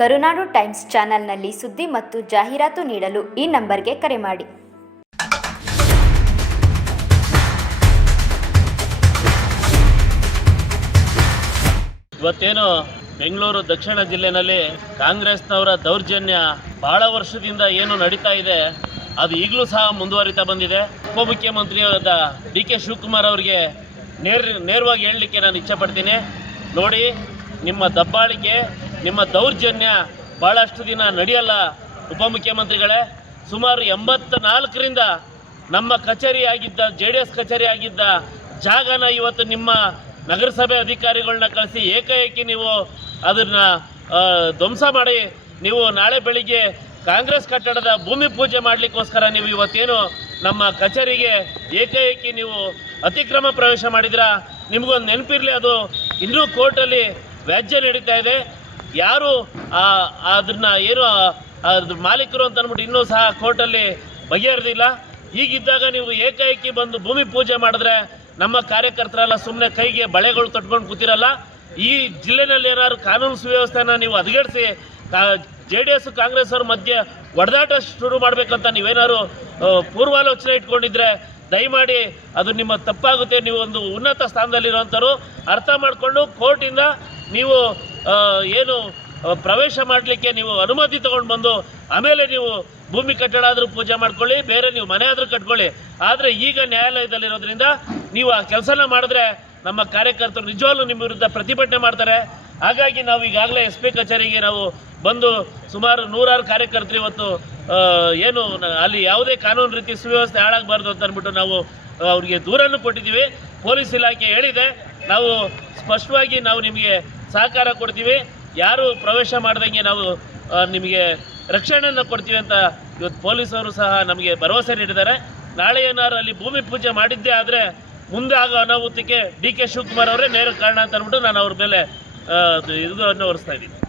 ಕರುನಾಡು times ಚಾನೆಲ್ನಲ್ಲಿ ಸುದ್ದಿ ಮತ್ತು ಜಾಹೀರಾತು ನೀಡಲು ಈ ನಂಬರ್ಗೆ ಕರೆ ಮಾಡಿ. ಇವತ್ತೇನು ಬೆಂಗಳೂರು ದಕ್ಷಿಣ ಜಿಲ್ಲೆನಲ್ಲಿ ಕಾಂಗ್ರೆಸ್ನವರ ದೌರ್ಜನ್ಯ ಬಹಳ ವರ್ಷದಿಂದ ಏನು ನಡೀತಾ ಇದೆ, ಅದು ಈಗಲೂ ಸಹ ಮುಂದುವರಿತಾ ಬಂದಿದೆ. ಉಪಮುಖ್ಯಮಂತ್ರಿಯಾದ ಡಿ ಕೆ ಶಿವಕುಮಾರ್ ಅವರಿಗೆ ನೇರ, ನೇರವಾಗಿ ಹೇಳಲಿಕ್ಕೆ ನಾನು ಇಚ್ಛೆಪಡ್ತೀನಿ ನೋಡಿ, ನಿಮ್ಮ ದಬ್ಬಾಳಿಕೆ ನಿಮ್ಮ ದೌರ್ಜನ್ಯ ಭಾಳಷ್ಟು ದಿನ ನಡೆಯಲ್ಲ. ಉಪಮುಖ್ಯಮಂತ್ರಿಗಳೇ, ಸುಮಾರು ಎಂಬತ್ತ ನಾಲ್ಕರಿಂದ ನಮ್ಮ ಕಚೇರಿ ಆಗಿದ್ದ ಜೆ ಡಿ ಎಸ್ ಕಚೇರಿ ಆಗಿದ್ದ ಜಾಗನ ಇವತ್ತು ನಿಮ್ಮ ನಗರಸಭೆ ಅಧಿಕಾರಿಗಳನ್ನ ಕಳಿಸಿ ಏಕಾಏಕಿ ನೀವು ಅದನ್ನ ಧ್ವಂಸ ಮಾಡಿ, ನೀವು ನಾಳೆ ಬೆಳಿಗ್ಗೆ ಕಾಂಗ್ರೆಸ್ ಕಟ್ಟಡದ ಭೂಮಿ ಪೂಜೆ ಮಾಡಲಿಕ್ಕೋಸ್ಕರ ನೀವು ಇವತ್ತೇನು ನಮ್ಮ ಕಚೇರಿಗೆ ಏಕಾಏಕಿ ನೀವು ಅತಿಕ್ರಮ ಪ್ರವೇಶ ಮಾಡಿದ್ರ ನಿಮಗೊಂದು ನೆನಪಿರಲಿ ಅದು. ಇನ್ನೂ ಕೋರ್ಟಲ್ಲಿ ವ್ಯಾಜ್ಯ ನಡೀತಾ ಇದೆ. ಯಾರು ಅದನ್ನ ಏನು ಅದು ಮಾಲೀಕರು ಅಂತ ಅಂದ್ಬಿಟ್ಟು ಇನ್ನೂ ಸಹ ಕೋರ್ಟಲ್ಲಿ ಬಗೆಹರಿದಿಲ್ಲ. ಹೀಗಿದ್ದಾಗ ನೀವು ಏಕಾಏಕಿ ಬಂದು ಭೂಮಿ ಪೂಜೆ ಮಾಡಿದ್ರೆ ನಮ್ಮ ಕಾರ್ಯಕರ್ತರೆಲ್ಲ ಸುಮ್ಮನೆ ಕೈಗೆ ಬಳೆಗಳು ತೊಟ್ಕೊಂಡು ಕೂತಿರಲ್ಲ. ಈ ಜಿಲ್ಲೆನಲ್ಲಿ ಏನಾದ್ರು ಕಾನೂನು ಸುವ್ಯವಸ್ಥೆನ ನೀವು ಹದಗೆಡಿಸಿ ಜೆ ಡಿ ಎಸ್, ಕಾಂಗ್ರೆಸ್ ಅವ್ರ ಮಧ್ಯೆ ಒಡೆದಾಟ ಶುರು ಮಾಡಬೇಕಂತ ನೀವೇನಾದ್ರು ಪೂರ್ವಾಲೋಚನೆ ಇಟ್ಕೊಂಡಿದ್ರೆ ದಯಮಾಡಿ ಅದು ನಿಮ್ಮ ತಪ್ಪಾಗುತ್ತೆ. ನೀವು ಒಂದು ಉನ್ನತ ಸ್ಥಾನದಲ್ಲಿರುವಂಥವ್ರು, ಅರ್ಥ ಮಾಡಿಕೊಂಡು ಕೋರ್ಟಿಂದ ನೀವು ಏನು ಪ್ರವೇಶ ಮಾಡಲಿಕ್ಕೆ ನೀವು ಅನುಮತಿ ತಗೊಂಡು ಬಂದು ಆಮೇಲೆ ನೀವು ಭೂಮಿ ಕಟ್ಟಡ ಆದರೂ ಪೂಜೆ ಮಾಡ್ಕೊಳ್ಳಿ, ಬೇರೆ ನೀವು ಮನೆ ಆದರೂ ಕಟ್ಕೊಳ್ಳಿ. ಆದರೆ ಈಗ ನ್ಯಾಯಾಲಯದಲ್ಲಿರೋದ್ರಿಂದ ನೀವು ಆ ಕೆಲಸನ ಮಾಡಿದ್ರೆ ನಮ್ಮ ಕಾರ್ಯಕರ್ತರು ನಿಜವಾಗ್ಲೂ ನಿಮ್ಮ ವಿರುದ್ಧ ಪ್ರತಿಭಟನೆ ಮಾಡ್ತಾರೆ. ಹಾಗಾಗಿ ನಾವು ಈಗಾಗಲೇ ಎಸ್ ಪಿ ಕಚೇರಿಗೆ ನಾವು ಬಂದು ಸುಮಾರು ನೂರಾರು ಕಾರ್ಯಕರ್ತರು ಇವತ್ತು ಏನು, ಅಲ್ಲಿ ಯಾವುದೇ ಕಾನೂನು ರೀತಿ ಸುವ್ಯವಸ್ಥೆ ಹಾಳಾಗಬಾರ್ದು ಅಂತ ಅಂದ್ಬಿಟ್ಟು ನಾವು ಅವರಿಗೆ ದೂರನ್ನು ಕೊಟ್ಟಿದ್ದೀವಿ. ಪೊಲೀಸ್ ಇಲಾಖೆ ಹೇಳಿದೆ. ನಾವು ಸ್ಪಷ್ಟವಾಗಿ ನಾವು ನಿಮಗೆ ಸಹಕಾರ ಕೊಡ್ತೀವಿ. ಯಾರು ಪ್ರವೇಶ ಮಾಡ್ದಂಗೆ ನಾವು ನಿಮಗೆ ರಕ್ಷಣೆಯನ್ನು ಕೊಡ್ತೀವಿ ಅಂತ ಇವತ್ತು ಪೊಲೀಸರು ಸಹ ನಮಗೆ ಭರವಸೆ ನೀಡಿದ್ದಾರೆ. ನಾಳೆ ಏನಾದ್ರು ಅಲ್ಲಿ ಭೂಮಿ ಪೂಜೆ ಮಾಡಿದ್ದೇ ಆದರೆ ಮುಂದೆ ಆಗೋ ಅನಾಹುತಕ್ಕೆ ಡಿ ಕೆ ಶಿವಕುಮಾರ್ ಅವರೇ ನೇರ ಕಾರಣ ಅಂತ ಅಂದ್ಬಿಟ್ಟು ನಾನು ಅವ್ರ ಮೇಲೆ ಇದು ಹೊರಿಸ್ತಾ ಇದ್ದೀನಿ.